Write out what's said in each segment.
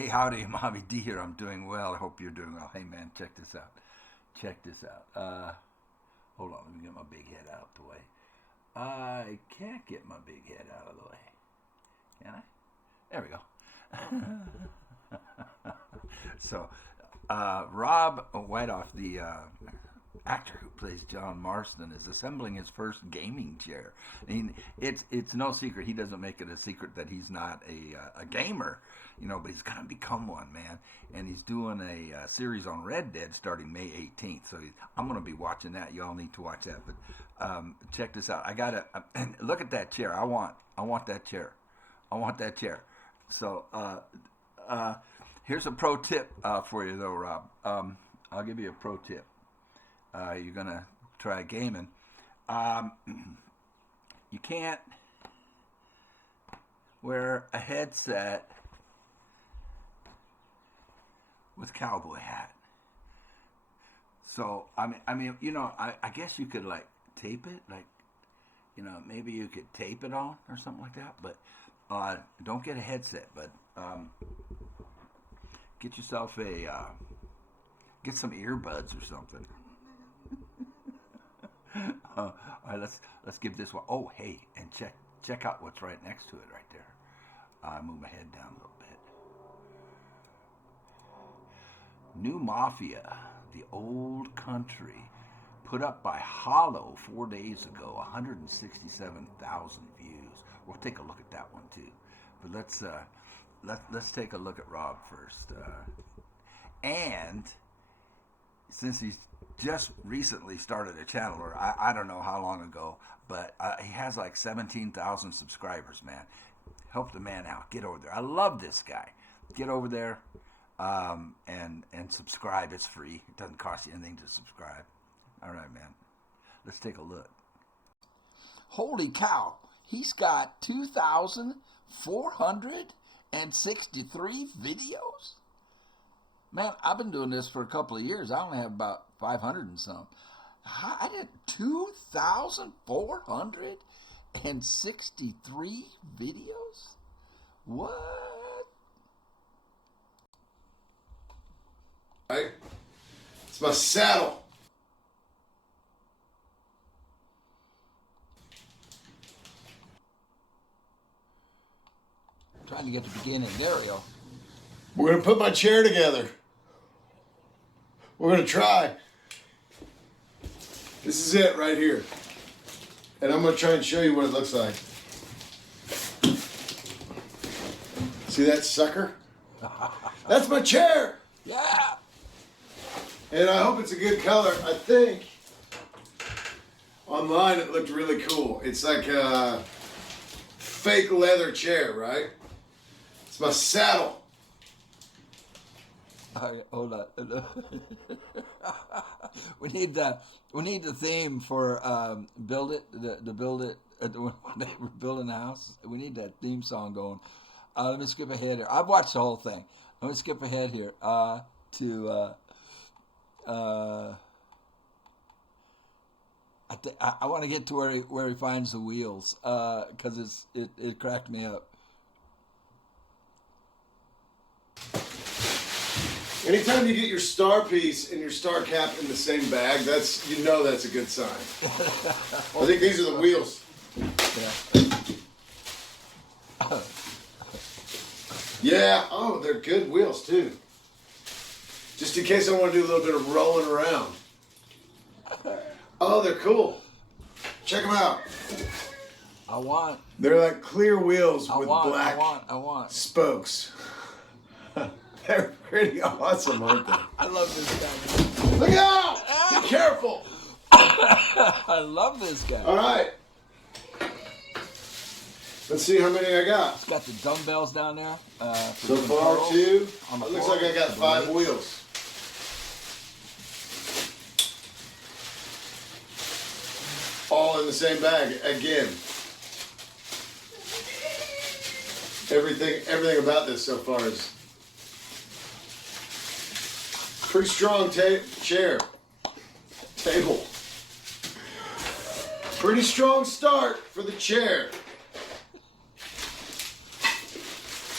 Hey, howdy, Mojave D here. I'm doing well. I hope you're doing well. Hey, man, check this out. Check this out. Hold on, let me get my big head out of the way. I can't get my big head out of the way. Can I? There we go. So, Rob Wiethoff, the actor who plays John Marston, is assembling his first gaming chair. I mean, it's no secret. He doesn't make it a secret that he's not a gamer, you know, but he's gonna become one, man. And he's doing a series on Red Dead starting May 18th. So I'm gonna be watching that. Y'all need to watch that. But check this out. I gotta and look at that chair. I want that chair. I want that chair. So here's a pro tip for you, though, Rob. I'll give you a pro tip. You're gonna try gaming. You can't wear a headset with cowboy hat. So I mean, you know, I guess you could like tape it, like, you know, maybe you could tape it on or something like that. But don't get a headset. But get yourself get some earbuds or something. All right, let's give this one. Oh, hey, and check out what's right next to it, right there. Move my head down a little bit. New Mafia, the old country, put up by Hollow 4 days ago, 167,000 views. We'll take a look at that one too. But let's take a look at Rob first. And since he's just recently started a channel, or I don't know how long ago, but he has like 17,000 subscribers, man. Help the man out. Get over there. I love this guy. Get over there and subscribe. It's free. It doesn't cost you anything to subscribe. All right, man. Let's take a look. Holy cow. He's got 2,463 videos? Man, I've been doing this for a couple of years. I only have about 500 and some. I did 2,463 videos? What? Right? It's my saddle. Trying to get the beginning. There we go. We're going to put my chair together. We're going to try. This is it right here. And I'm going to try and show you what it looks like. See that sucker? That's my chair. Yeah. And I hope it's a good color. I think online it looked really cool. It's like a fake leather chair, right? It's my saddle. All right, hold on. we need the theme for build it when they were building the house. We need that theme song going. Let me skip ahead here. I've watched the whole thing. Let me skip ahead here to I want to get to where he finds the wheels because it cracked me up. Anytime you get your star piece and your star cap in the same bag, that's a good sign. I think these are the wheels. Yeah. Oh, they're good wheels too. Just in case I want to do a little bit of rolling around. Oh, they're cool. Check them out. They're like clear wheels with black spokes. They're pretty awesome, aren't they? I love this guy. Look out! Be careful! I love this guy. All right. Let's see how many I got. It's got the dumbbells down there. So far, 2. It looks like I got 5 wheels. All in the same bag again. Everything about this so far is pretty strong table. Pretty strong start for the chair.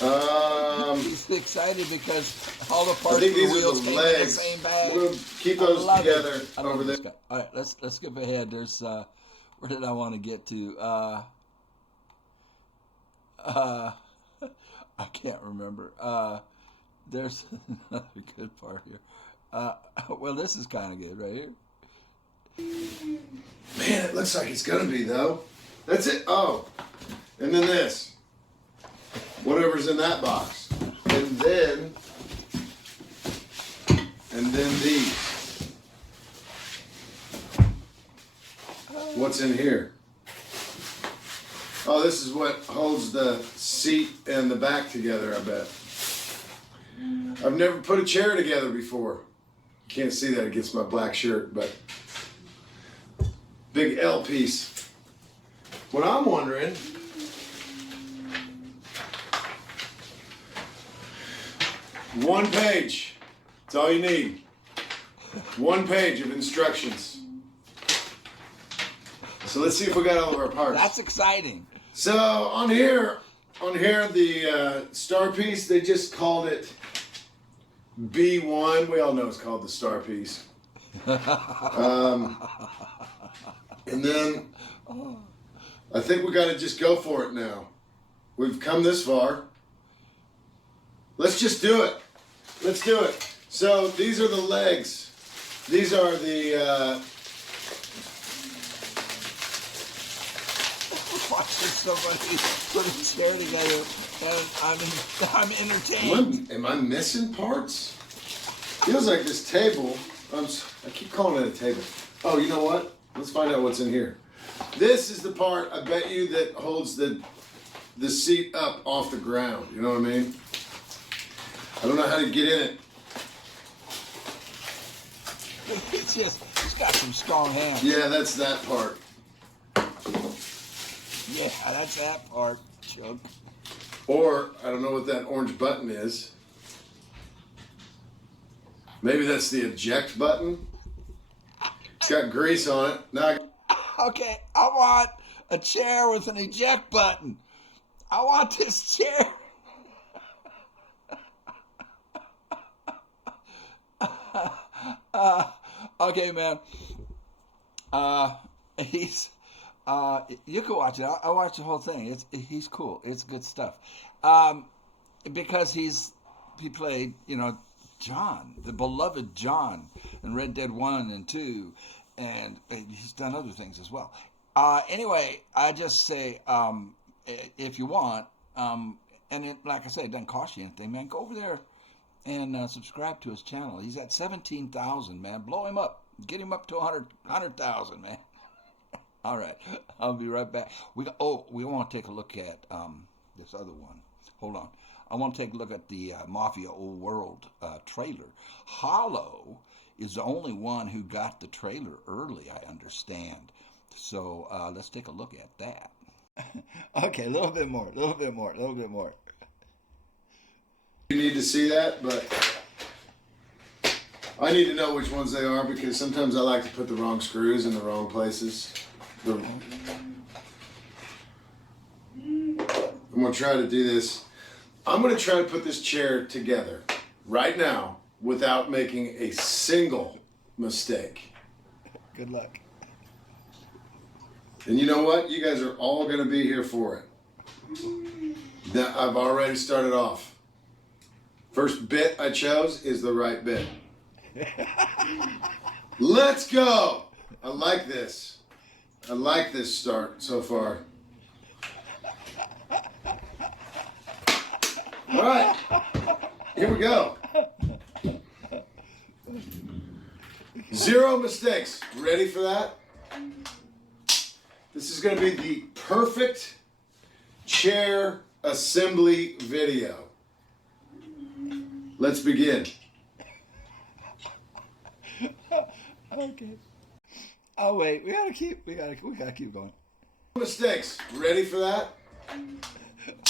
He's excited because all the I parts think of the these are wheels the came in the legs. same bag. We'll keep I those love together it. I over love there. this guy. All right, let's skip ahead. There's where did I want to get to? I can't remember. There's another good part here. Well, this is kind of good right here. Man, it looks like it's gonna be though. That's it. Oh, and then this, whatever's in that box, and then these. What's in here? Oh, this is what holds the seat and the back together, I bet. I've never put a chair together before. Can't see that against my black shirt, but big L piece. What I'm wondering, one page. That's all you need. One page of instructions. So let's see if we got all of our parts. That's exciting. So on here, the star piece, they just called it B1. We all know it's called the star piece. And then I think we got to just go for it now. We've come this far. Let's just do it. Let's do it. So these are the legs. These are the Watching somebody put a chair together, and I'm entertained. Am I missing parts? Feels like this table. I keep calling it a table. Oh, you know what? Let's find out what's in here. This is the part, I bet you, that holds the seat up off the ground. You know what I mean? I don't know how to get in it. It's got some strong hands. Yeah, that's that part. Yeah, that's that part, Chuck. Or, I don't know what that orange button is. Maybe that's the eject button. It's got grease on it. Now Okay, I want a chair with an eject button. I want this chair. Okay, man. You can watch it. I watched the whole thing. He's cool. It's good stuff. Because he played, John, the beloved John, in Red Dead 1 and 2, and he's done other things as well. Anyway, I just say, if you want, like I said, it doesn't cost you anything, man. Go over there and subscribe to his channel. He's at 17,000, man. Blow him up. Get him up to 100,000, man. All right, I'll be right back. We want to take a look at this other one. Hold on. I want to take a look at the Mafia Old World trailer. Hollow is the only one who got the trailer early, I understand. So let's take a look at that. Okay, a little bit more. you need to see that, but I need to know which ones they are because sometimes I like to put the wrong screws in the wrong places. I'm going to try to do this. I'm going to try to put this chair together right now without making a single mistake. Good luck. And you know what? You guys are all going to be here for it. Now, I've already started off. First bit I chose is the right bit. Let's go! I like this. I like this start so far. All right, here we go. 0 mistakes. Ready for that? This is going to be the perfect chair assembly video. Let's begin. Okay. Oh wait, we gotta keep going. Mistakes. Ready for that?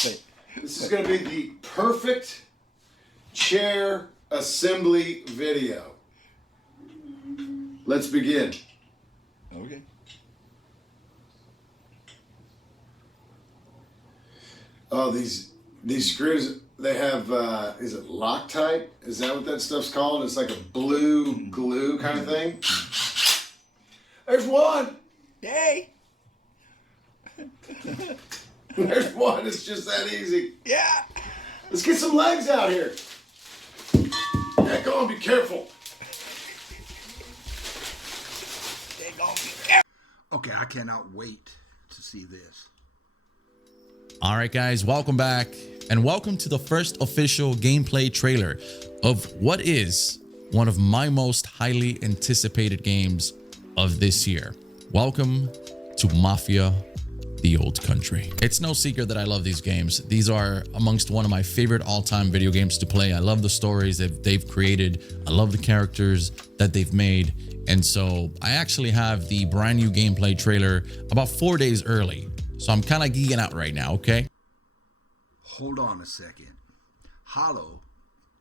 Wait. This is going to be the perfect chair assembly video. Let's begin. Okay. Oh, these screws. they have, is it Loctite? Is that what that stuff's called? It's like a blue glue kind of thing. There's one. Hey. There's one. It's just that easy. Yeah. Let's get some legs out here. Yeah, go on, be careful. Okay, I cannot wait to see this. All right, guys, welcome back. And welcome to the first official gameplay trailer of what is one of my most highly anticipated games of this year. Welcome to Mafia, the Old Country. It's no secret that I love these games. These are amongst one of my favorite all-time video games to play. I love the stories that they've created. I love the characters that they've made. And so I actually have the brand new gameplay trailer about 4 days early. So I'm kind of geeking out right now, okay? Hold on a second. Hollow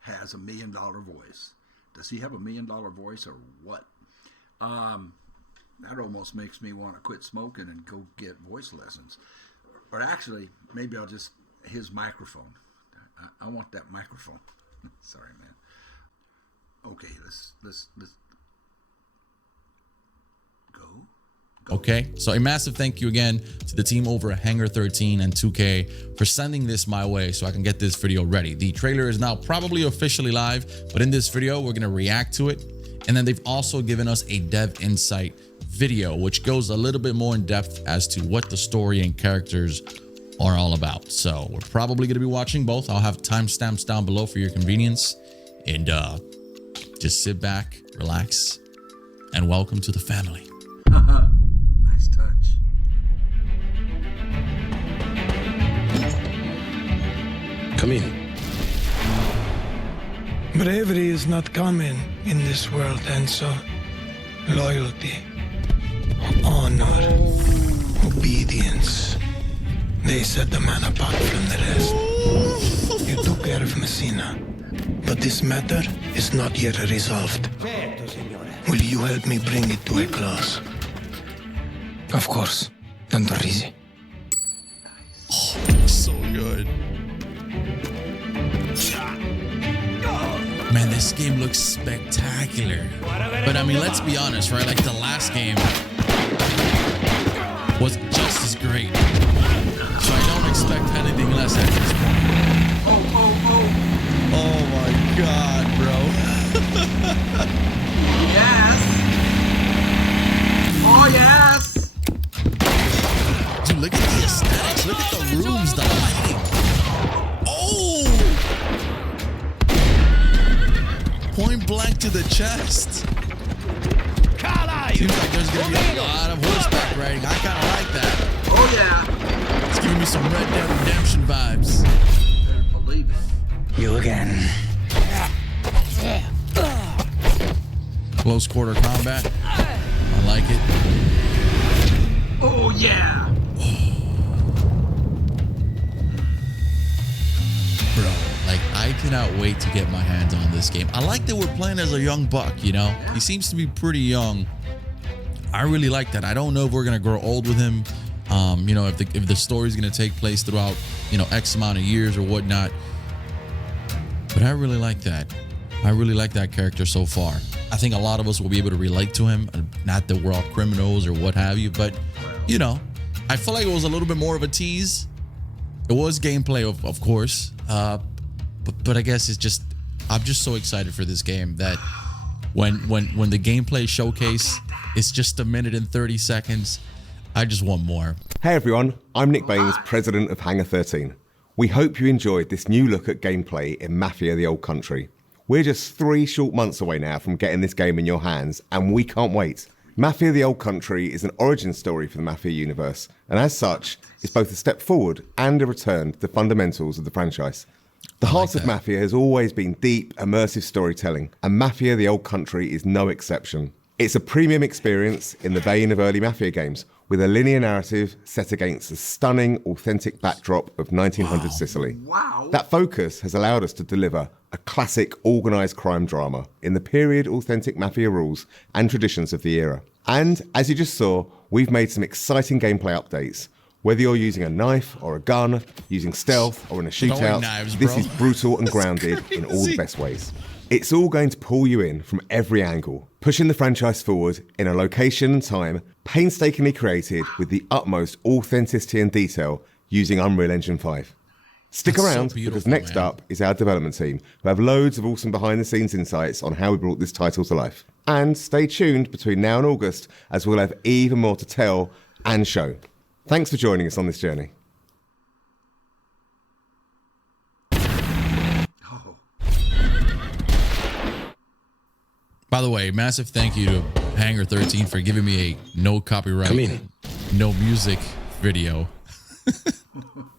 has $1 million voice. Does he have $1 million voice or what? That almost makes me want to quit smoking and go get voice lessons. Or actually, maybe I'll just his microphone. I want that microphone. Sorry, man. Okay, let's go. Okay, so a massive thank you again to the team over at Hangar 13 and 2K for sending this my way so I can get this video ready. The trailer is now probably officially live, but in this video, we're going to react to it. And then they've also given us a dev insight video, which goes a little bit more in depth as to what the story and characters are all about. So we're probably going to be watching both. I'll have timestamps down below for your convenience. And just sit back, relax, and welcome to the family. Nice touch. Come in. Bravery is not common in this world, Enzo. Loyalty, honor, obedience. They set the man apart from the rest. You took care of Messina, but this matter is not yet resolved. Will you help me bring it to a close? Of course, Tantorisi. Oh, so good. Man, this game looks spectacular. But I mean, let's be honest, right? Like the last game was just as great. So I don't expect anything less at this point. Oh my God, bro. Yes. Oh yes. Dude, look at the aesthetics. Look at the rooms, the lighting. Oh! Point blank to the chest. Seems like there's gonna be a lot of horseback riding. I kind of like that. Oh yeah. It's giving me some Red Dead Redemption vibes. Better believe it. You again. Close quarter combat. I like it. Oh yeah. Bro, like I cannot wait to get my hands on this game. I like that we're playing as a young buck, you know? He seems to be pretty young. I really like that. I don't know if we're gonna grow old with him. You know, if the story's gonna take place throughout, you know, X amount of years or whatnot. But I really like that. I really like that character so far. I think a lot of us will be able to relate to him. Not that we're all criminals or what have you, but you know, I feel like it was a little bit more of a tease. It was gameplay, of course, but I guess it's just I'm just so excited for this game that when the gameplay showcase is just 1 minute and 30 seconds, I just want more. Hey everyone, I'm Nick Baines, president of Hangar 13. We hope you enjoyed this new look at gameplay in Mafia: The Old Country. We're just 3 short months away now from getting this game in your hands, and we can't wait. Mafia: The Old Country is an origin story for the Mafia universe, and as such, it's both a step forward and a return to the fundamentals of the franchise. The heart of Mafia has always been deep, immersive storytelling, and Mafia: The Old Country is no exception. It's a premium experience in the vein of early Mafia games, with a linear narrative set against a stunning, authentic backdrop of 1900s Sicily. Wow. That focus has allowed us to deliver a classic organised crime drama in the period authentic Mafia rules and traditions of the era. And as you just saw, we've made some exciting gameplay updates. Whether you're using a knife or a gun, using stealth or in a shootout, knives, this bro. is brutal and grounded in all the best ways. It's all going to pull you in from every angle, pushing the franchise forward in a location and time painstakingly created with the utmost authenticity and detail using Unreal Engine 5. Stick That's so around, beautiful, because next man. up is our development team, who have loads of awesome behind-the-scenes insights on how we brought this title to life. And stay tuned between now and August, as we'll have even more to tell and show. Thanks for joining us on this journey. By the way, massive thank you to Hangar 13 for giving me a no copyright, Come in. no music video.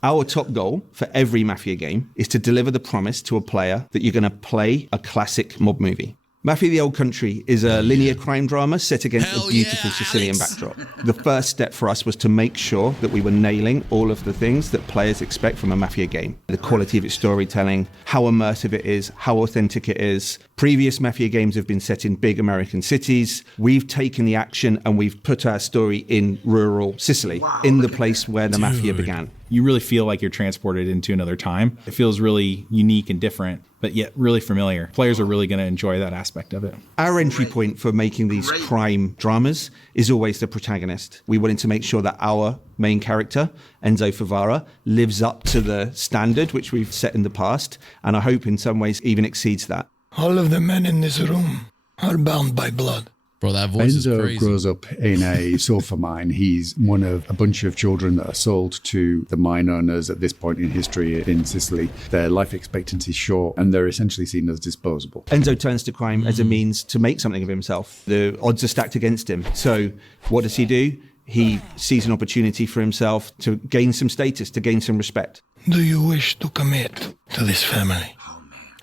Our top goal for every Mafia game is to deliver the promise to a player that you're going to play a classic mob movie. Mafia: The Old Country is a linear crime drama set against Hell a beautiful yeah, Sicilian Alex. backdrop. The first step for us was to make sure that we were nailing all of the things that players expect from a Mafia game. The quality of its storytelling, how immersive it is, how authentic it is. Previous Mafia games have been set in big American cities. We've taken the action and we've put our story in rural Sicily, in the place where the Mafia began. You really feel like you're transported into another time. It feels really unique and different, but yet really familiar. Players are really going to enjoy that aspect of it. Our entry point for making these crime dramas is always the protagonist. We wanted to make sure that our main character, Enzo Favara, lives up to the standard which we've set in the past, and I hope in some ways even exceeds that. All of the men in this room are bound by blood. Bro, that voice is Enzo crazy. grows up in a sulfur mine. He's one of a bunch of children that are sold to the mine owners at this point in history in Sicily. Their life expectancy is short and they're essentially seen as disposable. Enzo turns to crime as a means to make something of himself. The odds are stacked against him. So what does he do? He sees an opportunity for himself to gain some status, to gain some respect. Do you wish to commit to this family?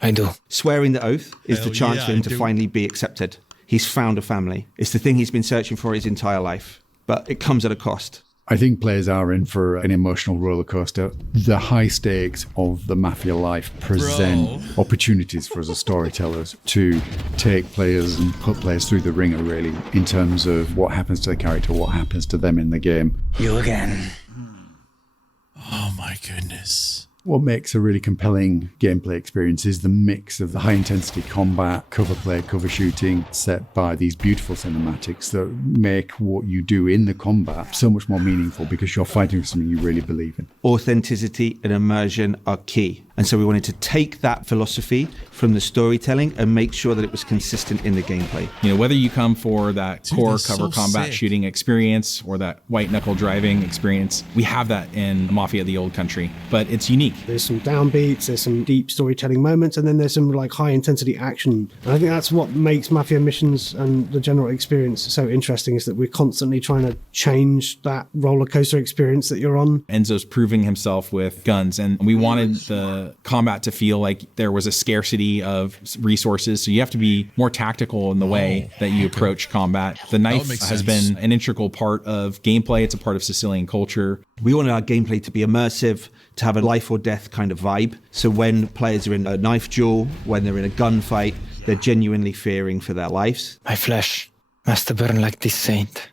I do. Swearing the oath is Hell the chance yeah, for him I to do. finally be accepted. He's found a family. It's the thing he's been searching for his entire life, but it comes at a cost. I think players are in for an emotional roller coaster. The high stakes of the Mafia life present opportunities for us as storytellers to take players and put players through the ringer, really, in terms of what happens to the character, what happens to them in the game. You again. Oh my goodness. What makes a really compelling gameplay experience is the mix of the high-intensity combat, cover play, cover shooting, set by these beautiful cinematics that make what you do in the combat so much more meaningful because you're fighting for something you really believe in. Authenticity and immersion are key. And so we wanted to take that philosophy from the storytelling and make sure that it was consistent in the gameplay. You know, whether you come for that Dude, core that's cover so combat sick. shooting experience or that white knuckle driving experience, we have that in Mafia: The Old Country, but it's unique. There's some downbeats, there's some deep storytelling moments, and then there's some like high intensity action. And I think that's what makes Mafia missions and the general experience so interesting, is that we're constantly trying to change that roller coaster experience that you're on. Enzo's proving himself with guns, and we wanted the combat to feel like there was a scarcity of resources, so you have to be more tactical in the way that you approach combat. The knife make has sense. been an integral part of gameplay. It's a part of Sicilian culture. We wanted our gameplay to be immersive, to have a life or death kind of vibe. So when players are in a knife duel, when they're in a gunfight, they're genuinely fearing for their lives. My flesh must burn like this saint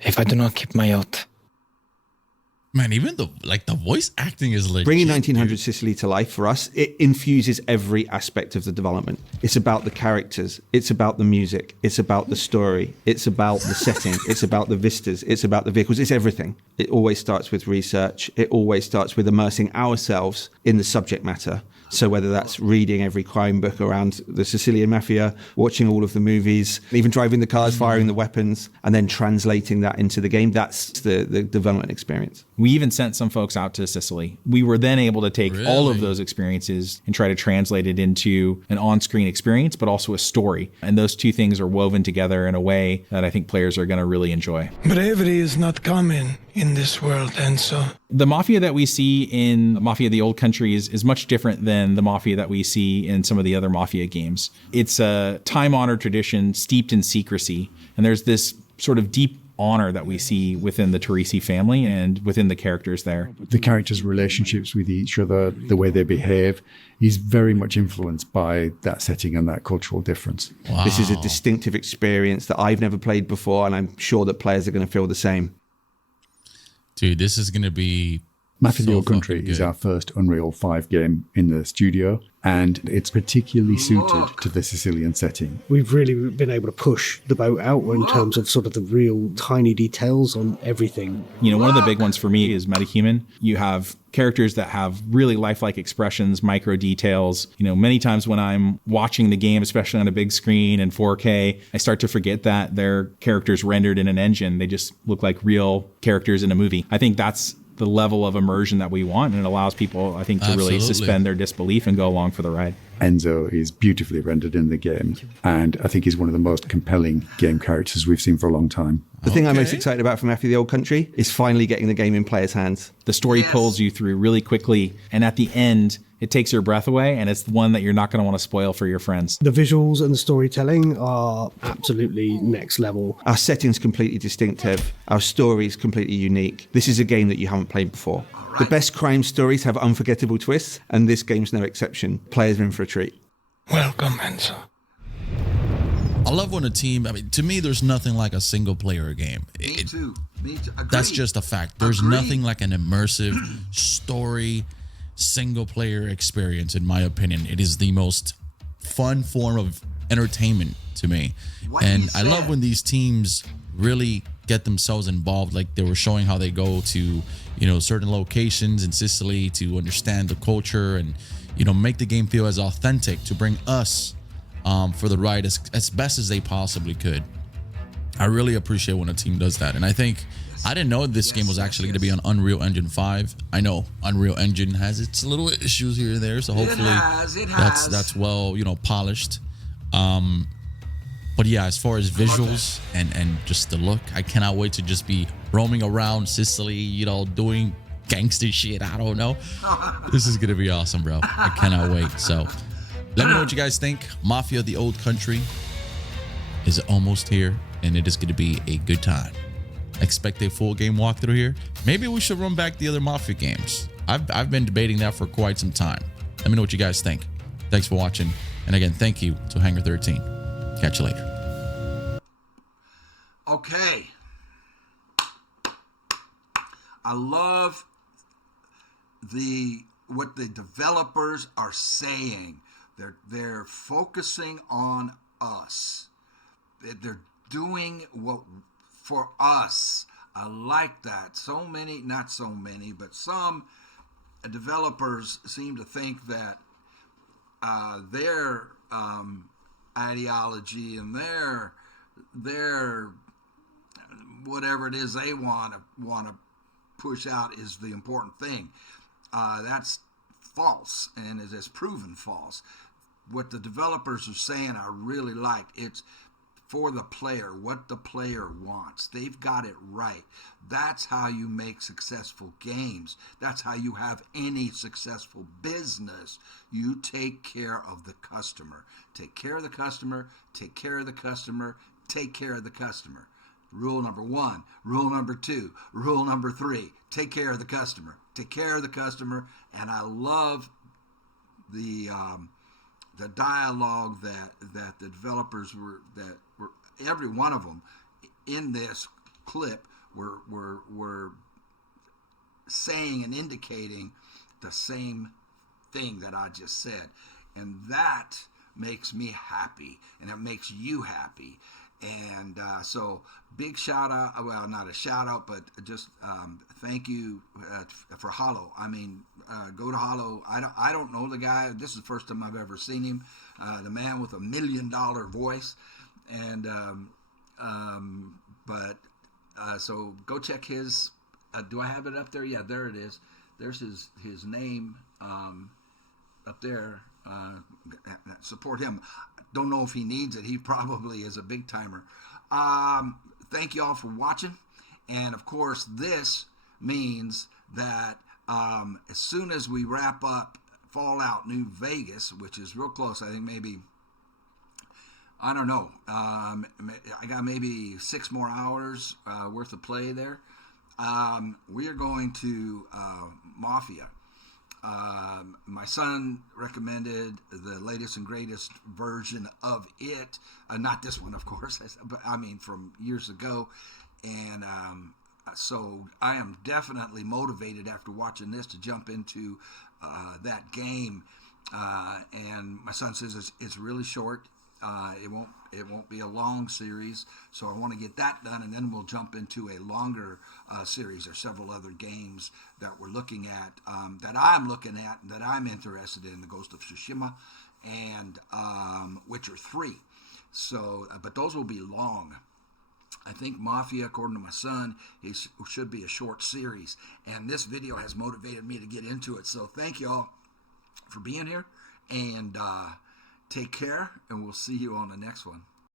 if I do not keep my oath. Man, even the voice acting is legit. Bringing 1900 Sicily to life for us, it infuses every aspect of the development. It's about the characters, it's about the music, it's about the story, it's about the setting, it's about the vistas, it's about the vehicles, it's everything. It always starts with research, it always starts with immersing ourselves in the subject matter. So whether that's reading every crime book around the Sicilian Mafia, watching all of the movies, even driving the cars, firing the weapons, and then translating that into the game, that's the development experience. We even sent some folks out to Sicily. We were then able to take all of Really? those experiences and try to translate it into an on-screen experience, but also a story. And those two things are woven together in a way that I think players are going to really enjoy. Bravery is not common in this world, Enzo. The Mafia that we see in Mafia: The Old Country is much different than the Mafia that we see in some of the other Mafia games. It's a time-honored tradition steeped in secrecy. And there's this sort of deep honor that we see within the Teresi family and within the characters there. The characters' relationships with each other, the way they behave, is very much influenced by that setting and that cultural difference. Wow. This is a distinctive experience that I've never played before, and I'm sure that players are going to feel the same. Dude, this is going to be Mafia the so Old Country fucking is good. our first Unreal 5 game in the studio, and it's particularly suited to the Sicilian setting. We've really been able to push the boat out in terms of sort of the real tiny details on everything. You know, one of the big ones for me is metahuman. You have characters that have really lifelike expressions, micro details. You know, many times when I'm watching the game, especially on a big screen in 4K, I start to forget that they're characters rendered in an engine. They just look like real characters in a movie. I think that's the level of immersion that we want, and it allows people, I think, to really Absolutely. suspend their disbelief and go along for the ride. Enzo is beautifully rendered in the game, and I think he's one of the most compelling game characters we've seen for a long time. The thing I'm most Okay. excited about from Mafia the Old Country is finally getting the game in players' hands. The story pulls you through really quickly, and at the end, it takes your breath away, and it's one that you're not going to want to spoil for your friends. The visuals and the storytelling are absolutely next level. Our setting's completely distinctive. Our story's completely unique. This is a game that you haven't played before. The best crime stories have unforgettable twists, and this game's no exception. Players are in for a treat. Welcome, Enzo. I love when a team, I mean, to me, there's nothing like a single player game. Me too. Agreed. That's just a fact. There's Agreed. nothing like an immersive story, single player experience, in my opinion. It is the most fun form of entertainment to me. What And you I love said. when these teams really get themselves involved. Like they were showing how they go to, certain locations in Sicily to understand the culture and, make the game feel as authentic, to bring us for the ride as best as they possibly could. I really appreciate when a team does that. And I think I didn't know this game was actually going to be on Unreal Engine 5. I know Unreal Engine has its little issues here and there, so hopefully It has. that's well, polished. But yeah, as far as visuals and just the look, I cannot wait to just be roaming around Sicily, doing gangster shit. I don't know. This is going to be awesome, bro. I cannot wait. So let me know what you guys think. Mafia the Old Country is almost here, and it is going to be a good time. Expect a full game walkthrough here. Maybe we should run back the other Mafia games. I've been debating that for quite some time. Let me know what you guys think. Thanks for watching. And again, thank you to Hangar 13. Catch you later. Okay. I love what the developers are saying. They're focusing on us. They're doing what for us. I like that. Not so many, but some developers seem to think that their ideology and their whatever it is they want to push out is the important thing. That's false, and it is proven false. What the developers are saying, I really like. It's for the player, what the player wants. They've got it right. That's how you make successful games. That's how you have any successful business. You take care of the customer. Take care of the customer, take care of the customer, take care of the customer. Rule number 1, rule number 2, rule number 3, take care of the customer. Take care of the customer. And I love the dialogue that the developers were every one of them in this clip were saying and indicating the same thing that I just said, and that makes me happy, and it makes you happy. And so big shout out, well, not a shout out, but just thank you for Hollow. I mean, go to Hollow. I don't know the guy. This is the first time I've ever seen him. The man with $1 million voice. And so go check his. Do I have it up there? Yeah, there it is. There's his name up there. Support him. Don't know if he needs it. He probably is a big timer. Thank you all for watching. And of course, this means that as soon as we wrap up Fallout New Vegas, which is real close, I think maybe, I don't know, I got maybe 6 more hours worth of play there. We are going to Mafia. My son recommended the latest and greatest version of it. Not this one, of course, but I mean from years ago. And So I am definitely motivated after watching this to jump into that game. And my son says it's really short. It won't be a long series, so I want to get that done, and then we'll jump into a longer series. There's several other games that we're looking at, that I'm looking at, and that I'm interested in: the Ghost of Tsushima and Witcher 3. So, but those will be long. I think Mafia, according to my son, should be a short series, and this video has motivated me to get into it. So thank you all for being here, and take care, and we'll see you on the next one.